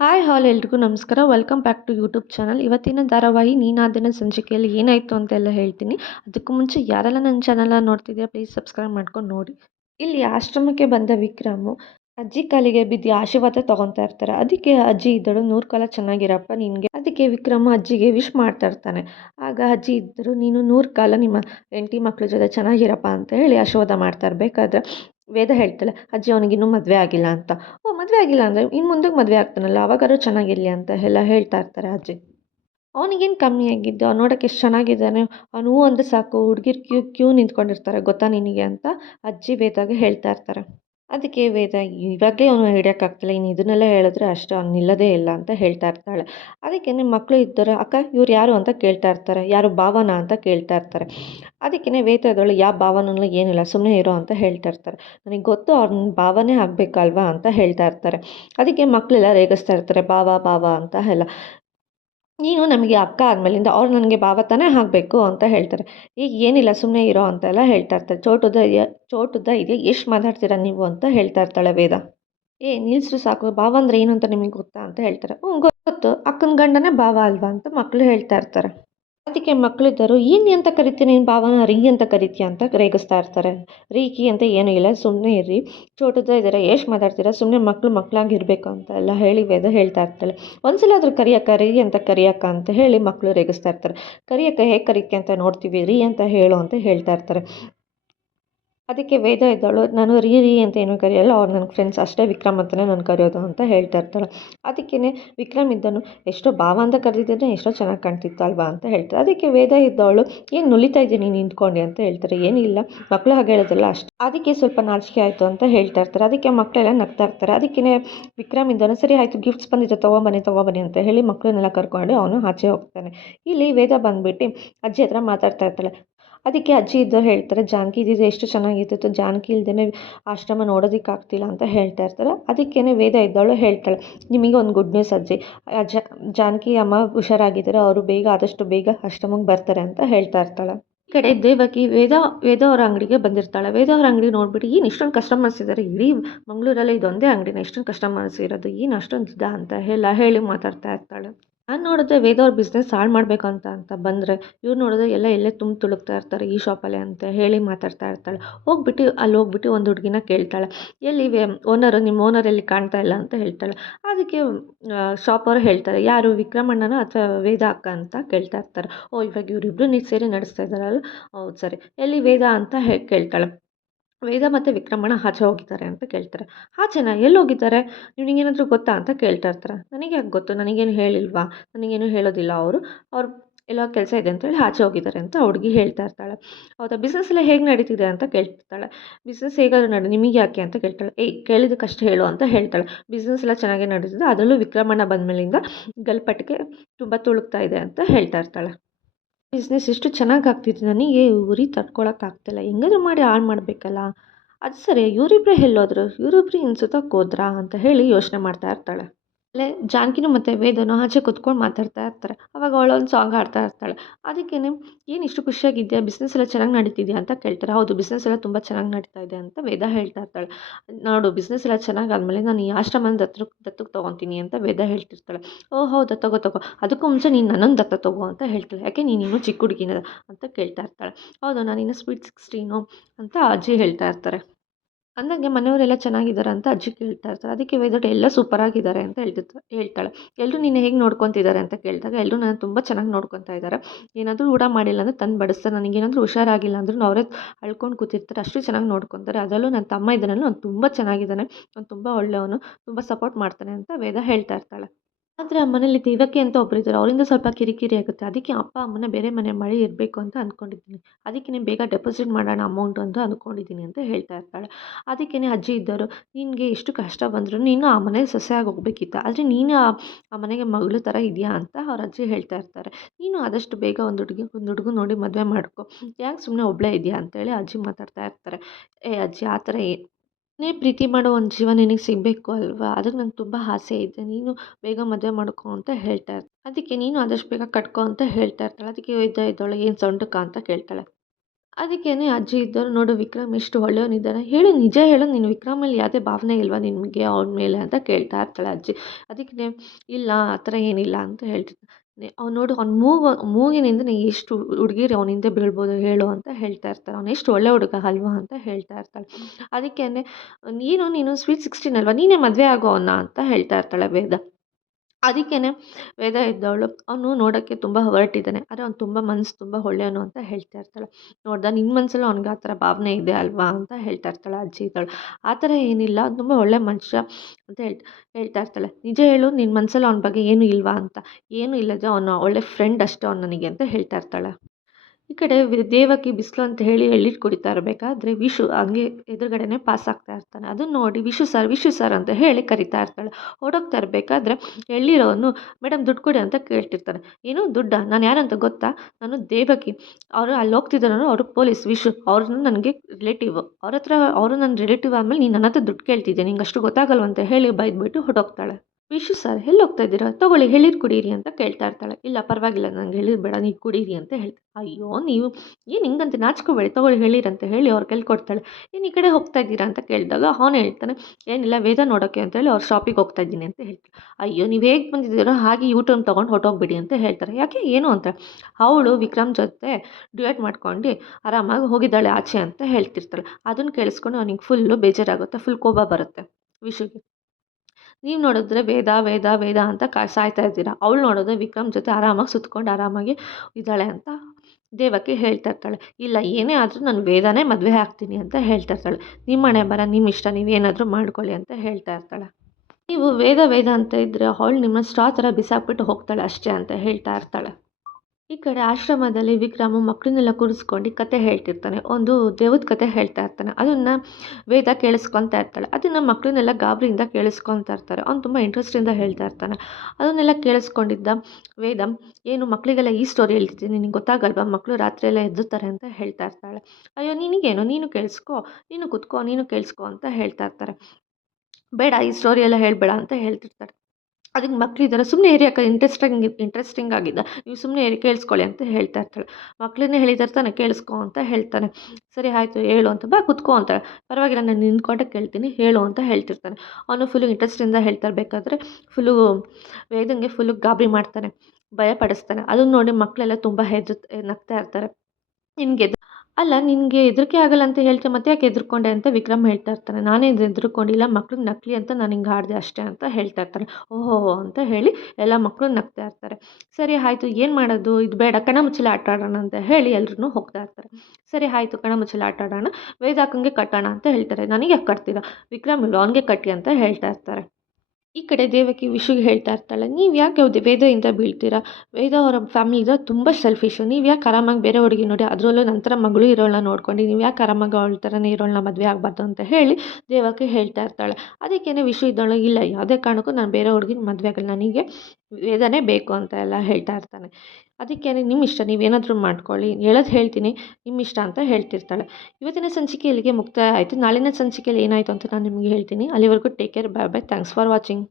Hi all ಎಲ್ರಿಗೂ ನಮಸ್ಕಾರ. Welcome back to YouTube channel ಇವತ್ತಿನ ಧಾರಾವಾಹಿ ನೀನಾದಿನ ಸಂಚಿಕೆಯಲ್ಲಿ ಏನಾಯಿತು ಅಂತೆಲ್ಲ ಹೇಳ್ತೀನಿ. ಅದಕ್ಕೂ ಮುಂಚೆ ಯಾರೆಲ್ಲ ನನ್ನ ಚಾನಲ್ನ ನೋಡ್ತಿದ್ದೀರಾ ಪ್ಲೀಸ್ ಸಬ್ಸ್ಕ್ರೈಬ್ ಮಾಡ್ಕೊಂಡು ನೋಡಿ. ಇಲ್ಲಿ ಆಶ್ರಮಕ್ಕೆ ಬಂದ ವಿಕ್ರಮು ಅಜ್ಜಿ ಕಾಲಿಗೆ ಬಿದ್ದು ಆಶೀರ್ವಾದ ತೊಗೊತಾ ಇರ್ತಾರೆ. ಅದಕ್ಕೆ ಅಜ್ಜಿ ಇದ್ದರು ನೂರು ಕಾಲ ಚೆನ್ನಾಗಿರಪ್ಪ ನಿನಗೆ. ಅದಕ್ಕೆ ವಿಕ್ರಮ ಅಜ್ಜಿಗೆ ವಿಶ್ ಮಾಡ್ತಾ ಇರ್ತಾನೆ. ಆಗ ಅಜ್ಜಿ ಇದ್ದರು, ನೀನು ನೂರು ಕಾಲ ನಿಮ್ಮ ಹೆಂಡತಿ ಮಕ್ಕಳ ಜೊತೆ ಚೆನ್ನಾಗಿರಪ್ಪ ಅಂತ ಹೇಳಿ ಆಶೀರ್ವಾದ ಮಾಡ್ತಾ ಇರಬೇಕಾದ್ರೆ ವೇದ ಹೇಳ್ತಾಳೆ ಅಜ್ಜಿ ಅವನಿಗಿನ್ನೂ ಮದುವೆ ಆಗಿಲ್ಲ ಅಂತ. ಓ, ಮದುವೆ ಆಗಿಲ್ಲ ಅಂದರೆ ಇನ್ನು ಮುಂದಕ್ಕೆ ಮದುವೆ ಆಗ್ತಾನಲ್ಲ, ಅವಾಗಾದ್ರೂ ಚೆನ್ನಾಗಿರಲಿ ಅಂತ ಎಲ್ಲ ಹೇಳ್ತಾ ಇರ್ತಾರೆ ಅಜ್ಜಿ. ಅವನಿಗೇನು ಕಮ್ಮಿ ಆಗಿದ್ದು, ಅವ್ನು ನೋಡೋಕೆ ಎಷ್ಟು ಚೆನ್ನಾಗಿದ್ದಾನೆ, ಅವನು ಹೂ ಅಂದರೆ ಸಾಕು, ಹುಡುಗಿರು ಕ್ಯೂ ಕ್ಯೂ ನಿಂತ್ಕೊಂಡಿರ್ತಾರೆ ಗೊತ್ತಾ ನಿನಗೆ ಅಂತ ಅಜ್ಜಿ ವೇದಾಗೆ ಹೇಳ್ತಾ ಇರ್ತಾರೆ. ಅದಕ್ಕೆ ವೇದ ಇವಾಗಲೇ ಅವನು ಹಿಡಿಯೋಕ್ಕಾಗ್ತಿಲ್ಲ. ಇನ್ನು ಇದನ್ನೆಲ್ಲ ಹೇಳಿದ್ರೆ ಅಷ್ಟು ಅವ್ನು ನಿಲ್ಲದೇ ಇಲ್ಲ ಅಂತ ಹೇಳ್ತಾ ಇರ್ತಾಳೆ. ಅದಕ್ಕೆ ಮಕ್ಕಳು ಇದ್ದಾರೆ, ಅಕ್ಕ, ಇವ್ರು ಯಾರು ಅಂತ ಕೇಳ್ತಾ ಇರ್ತಾರೆ. ಯಾರು ಭಾವನ ಅಂತ ಕೇಳ್ತಾ ಇರ್ತಾರೆ. ಅದಕ್ಕೇ ವೇದ ಇದ್ದವಳು ಯಾವ ಭಾವನೂ ಏನಿಲ್ಲ. ಸುಮ್ಮನೆ ಇರೋ ಅಂತ ಹೇಳ್ತಾ ಇರ್ತಾರೆ. ನನಗೆ ಗೊತ್ತು ಅವ್ರನ್ನ ಭಾವನೆ ಆಗಬೇಕಲ್ವಾ ಅಂತ ಹೇಳ್ತಾ ಇರ್ತಾರೆ. ಅದಕ್ಕೆ ಮಕ್ಕಳೆಲ್ಲ ರೇಗಿಸ್ತಾ ಇರ್ತಾರೆ. ಭಾವ ಭಾವ ಅಂತ ಎಲ್ಲ. ನೀನು ನಮಗೆ ಅಕ್ಕ ಆದಮೇಲಿಂದ ಅವ್ರು ನನಗೆ ಭಾವ ತಾನೇ ಆಗಬೇಕು ಅಂತ ಹೇಳ್ತಾರೆ. ಈಗ ಏನಿಲ್ಲ ಸುಮ್ಮನೆ ಇರೋ ಅಂತೆಲ್ಲ ಹೇಳ್ತಾ ಇರ್ತಾರೆ. ಚೋಟುದ ಚೋಟುದ ಇದೆಯಾ, ಎಷ್ಟು ಮಾತಾಡ್ತೀರಾ ನೀವು ಅಂತ ಹೇಳ್ತಾ ಇರ್ತಾಳೆ ವೇದ. ಏ, ನಿಲ್ಸ್ರು ಸಾಕು, ಭಾವ ಅಂದರೆ ಏನು ಅಂತ ನಿಮಗೆ ಗೊತ್ತಾ? ಅಂತ ಹೇಳ್ತಾರೆ. ಹ್ಞೂ ಗೊತ್ತು. ಅಕ್ಕನ ಗಂಡನೇ ಭಾವ ಅಲ್ವಾ? ಅಂತ ಮಕ್ಕಳು ಹೇಳ್ತಾ ಇರ್ತಾರೆ. ಅದಕ್ಕೆ ಮಕ್ಕಳಿದ್ದರು, ಏನು ಅಂತ ಕರಿತೀನಿ ನೀನು ಭಾವನ? ರೀ ಅಂತ ಕರಿತೀಯ? ಅಂತ ರೇಗಿಸ್ತಾ ಇರ್ತಾರೆ. ರೀಕಿ ಅಂತ, ಏನೂ ಇಲ್ಲ ಸುಮ್ಮನೆ ಇರ್ರಿ. ಚೋಟದ ಇದ್ದಾರೆ ಎಷ್ಟು ಮಾತಾಡ್ತೀರಾ? ಸುಮ್ಮನೆ ಮಕ್ಕಳು ಮಕ್ಕಳಾಗಿರ್ಬೇಕು ಅಂತ ಎಲ್ಲ ಹೇಳಿ ವೇದ ಹೇಳ್ತಾ ಇರ್ತಾಳೆ. ಒಂದ್ಸಲ ಆದರೂ ಕರಿಯಕ್ಕ, ರೀ ಅಂತ ಕರಿಯಕ್ಕ ಅಂತ ಹೇಳಿ ಮಕ್ಕಳು ರೇಗಿಸ್ತಾ ಇರ್ತಾರೆ. ಕರಿಯಕ್ಕ, ಹೇಗೆ ಕರಿಕೆ ಅಂತ ನೋಡ್ತೀವಿ, ರೀ ಅಂತ ಹೇಳು ಅಂತ ಹೇಳ್ತಾ ಇರ್ತಾರೆ. ಅದಕ್ಕೆ ವೇದ ಇದ್ದಾಳು. ನಾನು ರೀ ರೀ ಅಂತ ಏನು ಕರೆಯಲ್ಲ. ಅವ್ರು ನನ್ನ ಫ್ರೆಂಡ್ಸ್ ಅಷ್ಟೇ. ವಿಕ್ರಮ್ ಅಂತಲೇ ನಾನು ಕರೆಯೋದು ಅಂತ ಹೇಳ್ತಾ ಇರ್ತಾಳೆ. ಅದಕ್ಕೇ ವಿಕ್ರಮ್ ಇದ್ದನು. ಎಷ್ಟೋ ಭಾವ ಅಂತ ಕರೆದಿದ್ದಾನೆ. ಎಷ್ಟೋ ಚೆನ್ನಾಗಿ ಕಾಣ್ತಿತ್ತು ಅಲ್ವಾ ಅಂತ ಹೇಳ್ತಾರೆ. ಅದಕ್ಕೆ ವೇದ ಇದ್ದವಳು, ಏನು ನುಲಿತಾ ಇದ್ದೀನಿ ನಿಂತ್ಕೊಂಡು ಅಂತ ಹೇಳ್ತಾರೆ. ಏನಿಲ್ಲ. ಮಕ್ಕಳು ಹಾಗೆ ಹೇಳೋದಲ್ಲ ಅಷ್ಟು. ಅದಕ್ಕೆ ಸ್ವಲ್ಪ ನಾಚಿಕೆ ಆಯಿತು ಅಂತ ಹೇಳ್ತಾ ಇರ್ತಾರೆ. ಅದಕ್ಕೆ ಮಕ್ಕಳೆಲ್ಲ ನಗ್ತಾ ಇರ್ತಾರೆ. ಅದಕ್ಕೆ ವಿಕ್ರಮ್ ಇದ್ದನು, ಸರಿ ಆಯಿತು ಗಿಫ್ಟ್ಸ್ ಬಂದಿದ್ದೆ ತೊಗೊಬನ್ನಿ ತೊಗೊಬನ್ನಿ ಅಂತ ಹೇಳಿ ಮಕ್ಕಳನ್ನೆಲ್ಲ ಕರ್ಕೊಂಡು ಅವನು ಆಚೆ ಹೋಗ್ತಾನೆ. ಇಲ್ಲಿ ವೇದ ಬಂದುಬಿಟ್ಟು ಅಜ್ಜಿ ಹತ್ರ ಮಾತಾಡ್ತಾ ಇರ್ತಾಳೆ. ಅದಕ್ಕೆ ಅಜ್ಜಿ ಇದ್ದವ್ರು ಹೇಳ್ತಾರೆ, ಜಾನಕಿ ಇದ್ದಿದ್ದು ಎಷ್ಟು ಚೆನ್ನಾಗಿರ್ತಿತ್ತು ಜಾನಕಿ ಇಲ್ಲದೇ ಆಶ್ರಮ ನೋಡೋದಕ್ಕಾಗ್ತಿಲ್ಲ ಅಂತ ಹೇಳ್ತಾ ಇರ್ತಾರೆ. ಅದಕ್ಕೇ ವೇದ ಇದ್ದವಳು ಹೇಳ್ತಾಳೆ, ನಿಮಗೆ ಒಂದು ಗುಡ್ ನ್ಯೂಸ್ ಅಜ್ಜಿ ಅಜ್ಜ ಜಾನಕಿ ಅಮ್ಮ ಹುಷಾರಾಗಿದ್ದಾರೆ, ಅವರು ಬೇಗ, ಆದಷ್ಟು ಬೇಗ ಆಶ್ರಮಕ್ಕೆ ಬರ್ತಾರೆ ಅಂತ ಹೇಳ್ತಾ ಇರ್ತಾಳೆ. ಈ ಕಡೆ ದೇವಕಿ ವೇದ ವೇದ ಅವರ ಅಂಗಡಿಗೆ ಬಂದಿರ್ತಾಳೆ. ವೇದ ಅವರ ಅಂಗಡಿ ನೋಡ್ಬಿಟ್ಟು, ಏನು ಇಷ್ಟೊಂದು ಕಸ್ಟಮರ್ಸ್ ಇದ್ದಾರೆ ಇಡೀ ಮಂಗಳೂರಲ್ಲಿ ಇದೊಂದೇ ಅಂಗಡಿನ, ಇಷ್ಟೊಂದು ಕಸ್ಟಮರ್ಸ್ ಇರೋದು ಏನು ಅಷ್ಟೊಂದು ಇದ್ದ ಅಂತ ಎಲ್ಲ ಹೇಳಿ ಮಾತಾಡ್ತಾ ಇರ್ತಾಳೆ. ನಾನು ನೋಡಿದ್ರೆ ವೇದ ಅವ್ರ ಬಿಸ್ನೆಸ್ ಹಾಳು ಮಾಡಬೇಕು ಅಂತ ಬಂದರೆ ಇವ್ರು ನೋಡಿದ್ರೆ ಎಲ್ಲ ಎಲ್ಲೇ ತುಂಬ ತುಳುಕ್ತಾ ಇರ್ತಾರೆ, ಈ ಶಾಪಲ್ಲಿ ಅಂತ ಹೇಳಿ ಮಾತಾಡ್ತಾ ಇರ್ತಾಳೆ. ಹೋಗ್ಬಿಟ್ಟು ಅಲ್ಲಿ ಹೋಗ್ಬಿಟ್ಟು ಒಂದು ಹುಡುಗಿನ ಕೇಳ್ತಾಳೆ. ಎಲ್ಲಿ ವೇ ಓನರು ನಿಮ್ಮ ಓನರ್ ಎಲ್ಲಿ ಕಾಣ್ತಾ ಇಲ್ಲ ಅಂತ ಹೇಳ್ತಾಳೆ. ಅದಕ್ಕೆ ಶಾಪ್ ಅವರು ಹೇಳ್ತಾರೆ, ಯಾರು ವಿಕ್ರಮಣ್ಣನ ಅಥವಾ ವೇದ ಅಕ್ಕ? ಅಂತ ಕೇಳ್ತಾ ಇರ್ತಾರೆ. ಓ, ಇವಾಗ ಇವರಿಬ್ರು ನೀವು ಸೇರಿ ನಡೆಸ್ತಾ ಇದ್ದಾರಲ್ಲ? ಹೌದು ಸರಿ. ಎಲ್ಲಿ ವೇದ ಅಂತ ಹೇ, ಕೇಳ್ತಾಳೆ. ವೇದ ಮತ್ತು ವಿಕ್ರಮಣ ಆಚೆ ಹೋಗಿದ್ದಾರೆ ಅಂತ ಕೇಳ್ತಾರೆ. ಆಚೆನ ಎಲ್ಲಿ ಹೋಗಿದ್ದಾರೆ? ನಿನಗೇನಾದರೂ ಗೊತ್ತಾ ಅಂತ ಕೇಳ್ತಾ ಇರ್ತಾರೆ. ನನಗೆ ಯಾಕೆ ಗೊತ್ತು? ನನಗೇನು ಹೇಳಿಲ್ವಾ? ನನಗೇನು ಹೇಳೋದಿಲ್ಲ ಅವರು. ಅವ್ರು ಎಲ್ಲ ಕೆಲಸ ಇದೆ ಅಂತೇಳಿ ಆಚೆ ಹೋಗಿದ್ದಾರೆ ಅಂತ ಹುಡುಗಿ ಹೇಳ್ತಾ ಇರ್ತಾಳೆ. ಹೌದಾ? ಬಿಸ್ನೆಸ್ ಎಲ್ಲ ಹೇಗೆ ನಡೀತಿದೆ ಅಂತ ಕೇಳ್ತಿರ್ತಾಳೆ ಬಿಸ್ನೆಸ್ ಹೇಗಾದರೂ ನಡೆ, ನಿಮಗೆ ಯಾಕೆ ಅಂತ ಕೇಳ್ತಾಳೆ. ಏಯ್ ಕೇಳಿದಕ್ಕಷ್ಟು ಹೇಳು ಅಂತ ಹೇಳ್ತಾಳೆ. ಬಿಸ್ನೆಸ್ ಎಲ್ಲ ಚೆನ್ನಾಗೇ ನಡೀತಿದೆ. ಅದರಲ್ಲೂ ವಿಕ್ರಮಣ್ಣ ಬಂದಮೇಲಿಂದ ಗಲ್ಪಟ್ಟಿಗೆ ತುಂಬ ತುಳುಕ್ತಾ ಇದೆ ಅಂತ ಹೇಳ್ತಾ ಇರ್ತಾಳೆ. ಬಿಸ್ನೆಸ್ ಎಷ್ಟು ಚೆನ್ನಾಗಿ ಆಗ್ತಿದೆ, ನನಗೆ ಉರಿ ತಡ್ಕೊಳಕ್ಕಾಗ್ತಿಲ್ಲ ಹೆಂಗಾದ್ರೂ ಮಾಡಿ ಹಾಳು ಮಾಡಬೇಕಲ್ಲ? ಅದು ಸರಿ, ಇವರಿಬ್ರು ಎಲ್ಲೋದ್ರು? ಇವರಿಬ್ರು ಇನ್ನು ಸುತ್ತಕ್ಕೆ ಹೋದ್ರಾ ಅಂತ ಹೇಳಿ ಯೋಚನೆ ಮಾಡ್ತಾ ಇರ್ತಾಳೆ. ಅಲ್ಲೇ ಜಾನಕಿನೂ ಮತ್ತು ವೇದನೂ ಆಚೆ ಕುತ್ಕೊಂಡು ಮಾತಾಡ್ತಾ ಇರ್ತಾರೆ. ಅವಾಗ ಅವಳೊಂದು ಸಾಂಗ್ ಹಾಡ್ತಾ ಇರ್ತಾಳೆ. ಅದಕ್ಕೇ ಏನು ಇಷ್ಟು ಖುಷಿಯಾಗಿದೆಯಾ? ಬಿಸ್ನೆಸ್ ಎಲ್ಲ ಚೆನ್ನಾಗಿ ನಡೀತಿದೆಯಾ? ಅಂತ ಕೇಳ್ತಾರೆ. ಹೌದು ಬಿಸ್ನೆಸ್ ಎಲ್ಲ ತುಂಬ ಚೆನ್ನಾಗಿ ನಡೀತಾ ಇದೆ ಅಂತ ವೇದ ಹೇಳ್ತಾ ಇರ್ತಾಳೆ. ನೋಡು ಬಿಸ್ನೆಸ್ ಎಲ್ಲ ಚೆನ್ನಾಗಿ ಆದಮೇಲೆ ನಾನು ಈ ಆಶ್ರಮನ ದತ್ತು ದತ್ತಕ್ಕೆ ತೊಗೊತೀನಿ ಅಂತ ವೇದ ಹೇಳ್ತಿರ್ತಾಳೆ. ಓ, ಹೌದಾ? ತಗೋ ತಗೋ. ಅದಕ್ಕೂ ಮುಂಚೆ ನೀನು ನನ್ನೊಂದು ದತ್ತ ತಗೋ ಅಂತ ಹೇಳ್ತಾಳೆ. ಯಾಕೆ? ನೀನು ಇನ್ನೂ ಚಿಕ್ಕ ಹುಡುಗಿನ ಅಂತ ಕೇಳ್ತಾ ಇರ್ತಾಳೆ. ಹೌದು? ನಾನು ಇನ್ನೂ ಸ್ವೀಟ್ ಸಿಕ್ಸ್ಟೀನು ಅಂತ ಅಜ್ಜಿ ಹೇಳ್ತಾ ಇರ್ತಾರೆ. ಅಂದಂಗೆ ಮನೆಯವರೆಲ್ಲ ಚೆನ್ನಾಗಿದ್ದಾರೆ ಅಂತ ಅಜ್ಜಿ ಕೇಳ್ತಾ ಇರ್ತಾರೆ. ಅದಕ್ಕೆ ವೇದಟ್ ಎಲ್ಲ ಸೂಪರಾಗಿದ್ದಾರೆ ಅಂತ ಹೇಳ್ತಿರ್ತಾರೆ ಹೇಳ್ತಾಳೆ. ಎಲ್ಲರೂ ನೀನು ಹೇಗೆ ನೋಡ್ಕೊತಿದ್ದಾರೆ ಅಂತ ಕೇಳಿದಾಗ ಎಲ್ಲರೂ ನಾನು ತುಂಬ ಚೆನ್ನಾಗಿ ನೋಡ್ಕೊತಾ ಇದ್ದಾರೆ. ಏನಾದರೂ ಊಟ ಮಾಡಿಲ್ಲ ಅಂದರೆ ತಂದು ಬಡಿಸ್ತಾರೆ. ನನಗೇನಾದರೂ ಹುಷಾರಾಗಿಲ್ಲ ಅಂದ್ರೂ ಅವರೇ ಅಳ್ಕೊಂಡು ಕೂತಿರ್ತಾರೆ. ಅಷ್ಟು ಚೆನ್ನಾಗಿ ನೋಡ್ಕೊತಾರೆ. ಅದರಲ್ಲೂ ನನ್ನ ತಮ್ಮ ಇದ್ದಾನಲ್ಲ, ಅವ್ನು ತುಂಬ ಚೆನ್ನಾಗಿದ್ದಾನೆ. ಅವ್ನು ತುಂಬ ಒಳ್ಳೆಯವನು, ತುಂಬ ಸಪೋರ್ಟ್ ಮಾಡ್ತಾನೆ ಅಂತ ವೇದ ಹೇಳ್ತಾ ಇರ್ತಾಳೆ. ಆದರೆ ಆ ಮನೇಲಿ ದೇವಕಿ ಅಂತ ಒಬ್ಬರು ಇದ್ದಾರೆ. ಅವರಿಂದ ಸ್ವಲ್ಪ ಕಿರಿಕಿರಿ ಆಗುತ್ತೆ. ಅದಕ್ಕೆ ಅಪ್ಪ, ಅಮ್ಮನ ಬೇರೆ ಮನೆ ಮಾಡಿ ಇರಬೇಕು ಅಂತ ಅಂದ್ಕೊಂಡಿದ್ದೀನಿ ಅದಕ್ಕೆ ಬೇಗ ಡೆಪಾಸಿಟ್ ಮಾಡೋಣ ಅಮೌಂಟ್ ಅಂತ ಅಂದ್ಕೊಂಡಿದ್ದೀನಿ ಅಂತ ಹೇಳ್ತಾ ಇರ್ತಾಳೆ. ಅದಕ್ಕೆ ಅಜ್ಜಿ ಇದ್ದರು. ನಿನಗೆ ಎಷ್ಟು ಕಷ್ಟ ಬಂದರೂ ನೀನು ಆ ಮನೆ ಸೊಸೆಯಾಗಿ ಹೋಗ್ಬೇಕಿತ್ತು. ಆದರೆ ನೀನು ಆ ಮನೆಗೆ ಮಗಳು ಥರ ಇದೆಯಾ ಅಂತ ಅವ್ರ ಅಜ್ಜಿ ಹೇಳ್ತಾ ಇರ್ತಾರೆ. ನೀನು ಆದಷ್ಟು ಬೇಗ ಒಂದು ಹುಡುಗಿ, ಒಂದು ಹುಡುಗ ನೋಡಿ ಮದುವೆ ಮಾಡ್ಕೊ. ಯಾಕೆ ಸುಮ್ಮನೆ ಒಬ್ಬಳೇ ಇದೆಯಾ ಅಂತೇಳಿ ಅಜ್ಜಿ ಮಾತಾಡ್ತಾ ಇರ್ತಾರೆ. ಏ ಅಜ್ಜಿ, ಆ ಥರ ನೀ ಪ್ರೀತಿ ಮಾಡೋ ಒಂದು ಜೀವ ನಿನಗೆ ಸಿಗಬೇಕು ಅಲ್ವಾ? ಅದಕ್ಕೆ ನಂಗೆ ತುಂಬ ಆಸೆ ಇದೆ. ನೀನು ಬೇಗ ಮದುವೆ ಮಾಡ್ಕೊ ಅಂತ ಹೇಳ್ತಾ ಇರ್ತಾರೆ ಅದಕ್ಕೆ ನೀನು ಆದಷ್ಟು ಬೇಗ ಕಟ್ಕೊ ಅಂತ ಹೇಳ್ತಾ ಇರ್ತಾಳೆ. ಅದಕ್ಕೆ ಇದ್ದ ಇದ್ದವಳು ಏನು ಸೊಂಟಕ್ಕ ಅಂತ ಕೇಳ್ತಾಳೆ. ಅದಕ್ಕೇನೆ ಅಜ್ಜಿ ಇದ್ದವರು ನೋಡು, ವಿಕ್ರಮ್ ಎಷ್ಟು ಒಳ್ಳೆಯವನಿದ್ದಾನೆ. ಹೇಳು, ನಿಜ ಹೇಳು. ನೀನು ವಿಕ್ರಮಲ್ಲಿ ಯಾವುದೇ ಭಾವನೆ ಇಲ್ವಾ ನಿಮಗೆ ಅವ್ನ ಮೇಲೆ ಅಂತ ಕೇಳ್ತಾ ಇರ್ತಾಳೆ ಅಜ್ಜಿ. ಅದಕ್ಕೆ ಇಲ್ಲ, ಆ ಥರ ಏನಿಲ್ಲ ಅಂತ ಹೇಳ್ತಿರ್ತಾನೆ ಅವ್ನು ನೋಡು, ಅವ್ನ ಮೂಗು ಮೂಗಿನಿಂದ ಎಷ್ಟು ಹುಡುಗಿರು ಅವನಿಂದ ಬೀಳ್ಬೋದು ಹೇಳು ಅಂತ ಹೇಳ್ತಾ ಇರ್ತಾರೆ ಅವ್ನು ಎಷ್ಟು ಒಳ್ಳೆ ಹುಡುಗ ಅಲ್ವಾ ಅಂತ ಹೇಳ್ತಾ ಇರ್ತಾಳೆ. ಅದಕ್ಕೆ ನೀನು ನೀನು ಸ್ವೀಟ್ ಸಿಕ್ಸ್ಟೀನ್ ಅಲ್ವಾ? ನೀನೇ ಮದುವೆ ಆಗು ಅವನ್ನ ಅಂತ ಹೇಳ್ತಾ ಇರ್ತಾಳೆ ವೇದ. ಅದಕ್ಕೇ ವೇದ ಇದ್ದವಳು, ಅವನು ನೋಡೋಕ್ಕೆ ತುಂಬ ಹೊರಟಿದ್ದಾನೆ, ಆದರೆ ಅವ್ನು ತುಂಬ ಮನಸ್ಸು ತುಂಬ ಒಳ್ಳೆಯವನು ಅಂತ ಹೇಳ್ತಾ ಇರ್ತಾಳೆ. ನೋಡ್ದ ನಿನ್ನ ಮನಸ್ಸಲ್ಲೂ ಅವ್ನಿಗೆ ಆ ಥರ ಭಾವನೆ ಇದೆ ಅಲ್ವಾ? ಅಂತ ಹೇಳ್ತಾ ಇರ್ತಾಳೆ ಅಜ್ಜಿ ಇದ್ದಾಳು. ಆ ಥರ ಏನಿಲ್ಲ, ತುಂಬ ಒಳ್ಳೆ ಮನುಷ್ಯ ಅಂತ ಹೇಳ್, ಹೇಳ್ತಾ ಇರ್ತಾಳೆ. ನಿಜ ಹೇಳು ನಿನ್ನ ಮನಸ್ಸಲ್ಲಿ ಅವನ ಬಗ್ಗೆ ಏನೂ ಇಲ್ವಾ? ಅಂತ. ಏನೂ ಇಲ್ಲದೆ ಅವನು ಒಳ್ಳೆ ಫ್ರೆಂಡ್ ಅಷ್ಟೇ ಅವ್ನು ನನಗೆ ಅಂತ ಹೇಳ್ತಾ ಇರ್ತಾಳೆ. ಈ ಕಡೆ ದೇವಕಿ ಬಿಸಿಲು ಅಂತ ಹೇಳಿ ಎಳ್ನೀರು ಕುಡಿತಾ ಇರಬೇಕಾದ್ರೆ ವಿಶು ಹಂಗೆ ಎದುರುಗಡೆನೆ ಪಾಸ್ ಆಗ್ತಾ ಇರ್ತಾನೆ. ಅದನ್ನು ನೋಡಿ ವಿಶು ಸರ್ ವಿಶು ಸರ್ ಅಂತ ಹೇಳಿ ಕರಿತಾ ಇರ್ತಾಳೆ. ಓಡೋಗ್ತಾ ಇರಬೇಕಾದ್ರೆ ಎಳ್ನೀರವನು ಮೇಡಮ್ ದುಡ್ಡು ಕೊಡಿ ಅಂತ ಕೇಳ್ತಿರ್ತಾನೆ. ಏನು ದುಡ್ಡ? ನಾನು ಯಾರಂತ ಗೊತ್ತಾ? ನಾನು ದೇವಕಿ. ಅವರು ಅಲ್ಲಿ ಹೋಗ್ತಿದ್ದಾರೋ ಅವರು ಪೊಲೀಸ್ ವಿಶು. ಅವ್ರನ್ನ ನನಗೆ ರಿಲೇಟಿವ್. ಅವ್ರ ಹತ್ರ, ಅವರು ನನ್ನ ರಿಲೇಟಿವ್ ಆದಮೇಲೆ ನೀನು ನನ್ನ ಹತ್ರ ದುಡ್ಡು ಕೇಳ್ತಿದ್ದೆ ನಿಂಗೆ ಅಷ್ಟು ಗೊತ್ತಾಗಲ್ವಂತ ಹೇಳಿ ಬೈದ್ಬಿಟ್ಟು ಹೊರಟೋಗ್ತಾಳೆ. ವಿಶು ಸರ್, ಎಲ್ಲಿ ಹೋಗ್ತಾ ಇದ್ದೀರಾ? ತಗೊಳ್ಳಿ ಹೇಳಿರು ಕುಡೀರಿ ಅಂತ ಕೇಳ್ತಾ ಇರ್ತಾಳೆ. ಇಲ್ಲ, ಪರವಾಗಿಲ್ಲ, ನಂಗೆ ಹೇಳಿದ್ರು ಬೇಡ, ನೀವು ಕುಡೀರಿ ಅಂತ ಹೇಳ್ತಾ ಅಯ್ಯೋ, ನೀವು ಏನು ಹಿಂಗಂತ ನಾಚ್ಕೋಬೇಡಿ, ತಗೊಳ್ಳಿ, ಹೇಳಿರಿ ಅಂತ ಹೇಳಿ ಅವ್ರು ಕೈಲಿ ಕೊಡ್ತಾಳೆ. ಏನು ಈ ಕಡೆ ಹೋಗ್ತಾ ಇದ್ದೀರಾ ಅಂತ ಕೇಳಿದಾಗ ಅವನು ಹೇಳ್ತಾನೆ, ಏನಿಲ್ಲ, ವೇದ ನೋಡೋಕ್ಕೆ ಅಂತೇಳಿ ಅವ್ರು ಶಾಪಿಗೆ ಹೋಗ್ತಾ ಇದ್ದೀನಿ ಅಂತ ಹೇಳ್ತಾರೆ ಅಯ್ಯೋ, ನೀವು ಹೇಗೆ ಬಂದಿದ್ದೀರೋ ಹಾಗೆ ಯೂಟ್ಯೂಬ್ ತೊಗೊಂಡು ಹೊಟ್ಟೋಗ್ಬಿಡಿ ಅಂತ ಹೇಳ್ತಾರೆ. ಯಾಕೆ, ಏನು ಅಂತ? ಅವಳು ವಿಕ್ರಮ್ ಜೊತೆ ಡ್ಯೂಯೇಟ್ ಮಾಡ್ಕೊಂಡು ಆರಾಮಾಗಿ ಹೋಗಿದ್ದಾಳೆ ಆಚೆ ಅಂತ ಹೇಳ್ತಿರ್ತಾಳೆ. ಅದನ್ನು ಕೇಳಿಸ್ಕೊಂಡು ಅವನಿಗೆ ಫುಲ್ಲು ಬೇಜಾರಾಗುತ್ತೆ ಫುಲ್ ಕೋಪ ಬರುತ್ತೆ ವಿಷುಗೆ ನೀವು ನೋಡಿದ್ರೆ ವೇದ ವೇದ ವೇದ ಅಂತ ಕಾ, ಸಾಯ್ತಾ ಇದ್ದೀರ. ಅವಳು ನೋಡಿದ್ರೆ ವಿಕ್ರಮ್ ಜೊತೆ ಆರಾಮಾಗಿ ಸುತ್ಕೊಂಡು ಆರಾಮಾಗಿ ಇದ್ದಾಳೆ ಅಂತ ದೇವಕ್ಕೆ ಹೇಳ್ತಾ ಇರ್ತಾಳೆ. ಇಲ್ಲ, ಏನೇ ಆದರೂ ನಾನು ವೇದನೇ ಮದುವೆ ಆಗ್ತೀನಿ ಅಂತ ಹೇಳ್ತಾ ಇರ್ತಾಳೆ. ನಿಮ್ಮ ಮನೆ ಬರ ನಿಮ್ಮ ಇಷ್ಟ ನೀವೇನಾದರೂ ಮಾಡ್ಕೊಳ್ಳಿ ಅಂತ ಹೇಳ್ತಾ ಇರ್ತಾಳೆ. ನೀವು ವೇದ ವೇದ ಅಂತ ಇದ್ದರೆ ಅವಳು ನಿಮ್ಮ ಸ್ಟ್ರಾ ಥರ ಬಿಸಾಕ್ಬಿಟ್ಟು ಹೋಗ್ತಾಳೆ ಅಷ್ಟೇ ಅಂತ ಹೇಳ್ತಾ ಇರ್ತಾಳೆ. ಈ ಕಡೆ ಆಶ್ರಮದಲ್ಲಿ ವಿಕ್ರಮ ಮಕ್ಕಳನ್ನೆಲ್ಲ ಕೂರಿಸ್ಕೊಂಡು ಕತೆ ಹೇಳ್ತಿರ್ತಾನೆ. ಒಂದು ದೇವದ ಕತೆ ಹೇಳ್ತಾ ಇರ್ತಾನೆ. ಅದನ್ನು ವೇದ ಕೇಳಿಸ್ಕೊತಾ ಇರ್ತಾಳೆ. ಅದನ್ನು ಮಕ್ಕಳನ್ನೆಲ್ಲ ಗಾಬರಿಯಿಂದ ಕೇಳಿಸ್ಕೊತಾ ಇರ್ತಾರೆ. ಅವ್ನು ತುಂಬ ಇಂಟ್ರೆಸ್ಟಿಂದ ಹೇಳ್ತಾ ಇರ್ತಾನೆ. ಅದನ್ನೆಲ್ಲ ಕೇಳಿಸ್ಕೊಂಡಿದ್ದ ವೇದ, ಏನು ಮಕ್ಕಳಿಗೆಲ್ಲ ಈ ಸ್ಟೋರಿ ಹೇಳ್ತಿದ್ದೀನಿ ನಿನಗೆ ಗೊತ್ತಾಗಲ್ವಾ? ಮಕ್ಕಳು ರಾತ್ರಿ ಎಲ್ಲ ಎದ್ದುತ್ತಾರೆ ಅಂತ ಹೇಳ್ತಾ ಇರ್ತಾಳೆ. ಅಯ್ಯೋ, ನಿನಗೇನು? ನೀನು ಕೇಳಿಸ್ಕೊ. ನೀನು ಕುತ್ಕೋ. ನೀನು ಕೇಳಿಸ್ಕೊ ಅಂತ ಹೇಳ್ತಾ ಇರ್ತಾರೆ. ಬೇಡ, ಈ ಸ್ಟೋರಿ ಎಲ್ಲ ಹೇಳಬೇಡ ಅಂತ ಹೇಳ್ತಿರ್ತಾರೆ ಅದಕ್ಕೆ ಮಕ್ಕಳಿದ್ದಾರೆ ಸುಮ್ಮನೆ ಏರಿಯಾಕ ಇಂಟ್ರೆಸ್ಟಿಂಗ್ ಇಂಟ್ರೆಸ್ಟಿಂಗ್ ಆಗಿದ್ದ ನೀವು ಸುಮ್ಮನೆ ಏರಿ ಕೇಳಿಸ್ಕೊಳ್ಳಿ ಅಂತ ಹೇಳ್ತಾ ಇರ್ತಾಳೆ. ಮಕ್ಕಳನ್ನೇ ಹೇಳಿದಾರೆ ತಾನೆ, ಕೇಳಿಸ್ಕೊ ಅಂತ ಹೇಳ್ತಾನೆ. ಸರಿ, ಆಯಿತು, ಹೇಳು ಅಂತ, ಬಾ ಕುತ್ಕೋ ಅಂತಾಳೆ ಪರವಾಗಿಲ್ಲ, ನಾನು ನಿಂತ್ಕೊಂಡೆ ಕೇಳ್ತೀನಿ, ಹೇಳು ಅಂತ ಹೇಳ್ತಿರ್ತಾನೆ. ಅವನು ಫುಲ್ಲು ಇಂಟ್ರೆಸ್ಟಿಂದ ಹೇಳ್ತಾ ಇರಬೇಕಾದ್ರೆ ಫುಲ್ಲು ವೇದಂಗೆ ಫುಲ್ಲು ಗಾಬರಿ ಮಾಡ್ತಾನೆ ಭಯ ಪಡಿಸ್ತಾನೆ ಅದನ್ನು ನೋಡಿ ಮಕ್ಕಳೆಲ್ಲ ತುಂಬ ಹೆದ್ರ ನಗ್ತಾ ಇರ್ತಾರೆ. ನಿನಗೆ ಅಲ್ಲ, ನಿನಗೆ ಹೆದರಿಕೆ ಆಗಲ್ಲ ಅಂತ ಹೇಳ್ತೀಯ ಮತ್ತೆ ಯಾಕೆ ಹೆದ್ರುಕೊಂಡೆ ಅಂತ ವಿಕ್ರಮ್ ಹೇಳ್ತಾ ಇರ್ತಾನೆ. ನಾನೇ ಹೆದ್ರುಕೊಂಡಿಲ್ಲ, ಮಕ್ಳಿಗೆ ನಕಲಿ ಅಂತ ನಾನು ಹಿಂಗೆ ಆಡಿದೆ ಅಷ್ಟೇ ಅಂತ ಹೇಳ್ತಾ ಇರ್ತಾನೆ. ಓಹೋ ಅಂತ ಹೇಳಿ ಎಲ್ಲ ಮಕ್ಕಳು ನಗ್ತಾ ಇರ್ತಾರೆ. ಸರಿ, ಆಯಿತು, ಏನು ಮಾಡೋದು? ಇದು ಬೇಡ, ಕಣ ಮುಚ್ಚಲೆ ಆಟ ಆಡೋಣ ಅಂತ ಹೇಳಿ ಎಲ್ಲರೂ ಹೋಗ್ತಾ ಇರ್ತಾರೆ. ಸರಿ, ಆಯಿತು, ಕಣ ಮುಚ್ಚಲೆ ಆಟ ಆಡೋಣ ವೇದಾಕಂಗೆ ಕಟ್ಟೋಣ ಅಂತ ಹೇಳ್ತಾರೆ. ನನಗೆ ಯಾಕೆ ಕಟ್ತೀರಾ? ವಿಕ್ರಮ್ ಇಲ್ಲ ಅವನಿಗೆ ಕಟ್ಟಿ ಅಂತ ಹೇಳ್ತಾ ಇರ್ತಾರೆ. ಈ ಕಡೆ ದೇವಕಿ ವಿಷುಗೆ ಹೇಳ್ತಾ ಇರ್ತಾಳೆ, ನೀವು ಯಾಕೆ ವೇದದಿಂದ ಬೀಳ್ತೀರಾ? ವೇದ ಅವರ ಫ್ಯಾಮಿಲಿದ ತುಂಬ ಸೆಲ್ಫಿಶು ನೀವು ಯಾಕೆ ಆರಾಮಾಗಿ ಬೇರೆ ಹುಡುಗಿ ನೋಡಿ ಅದರಲ್ಲೂ ನಂತರ ಮಗಳು ಇರೋಳನ್ನ ನೋಡ್ಕೊಂಡು, ನೀವು ಯಾಕೆ ಆರಾಮಾಗಿ ಅವಳ ಥರನೇ ಇರೋಳನ್ನ ಮದುವೆ ಆಗಬಾರ್ದು ಅಂತ ಹೇಳಿ ದೇವಕಿ ಹೇಳ್ತಾ ಇರ್ತಾಳೆ. ಅದಕ್ಕೇನೆ ವಿಷು ಇದ್ದಾಳೆ ಇಲ್ಲ ಯಾವುದೇ ಕಾರಣಕ್ಕೂ ನಾನು ಬೇರೆ ಹುಡುಗಿನ ಮದುವೆ ಆಗಲ್ಲ ನನಗೆ. ವೇದನೆ ಬೇಕು ಅಂತ ಎಲ್ಲ ಹೇಳ್ತಾ ಇರ್ತಾನೆ. ಅದಕ್ಕೇನೆ ನಿಮ್ಮ ಇಷ್ಟ ನೀವೇನಾದರೂ ಮಾಡ್ಕೊಳ್ಳಿ. ಹೇಳೋದು ಹೇಳ್ತೀನಿ ನಿಮ್ಮ ಇಷ್ಟ ಅಂತ ಹೇಳ್ತಿರ್ತಾಳೆ. ಇವತ್ತಿನ ಸಂಚಿಕೆ ಇಲ್ಲಿಗೆ ಮುಕ್ತಾಯ ಆಯಿತು. ನಾಳಿನ ಸಂಚಿಕೆಯಲ್ಲಿ ಏನಾಯಿತು ಅಂತ ನಾನು ನಿಮಗೆ ಹೇಳ್ತೀನಿ. ಅಲ್ಲಿವರೆಗೂ take care bye bye thanks for watching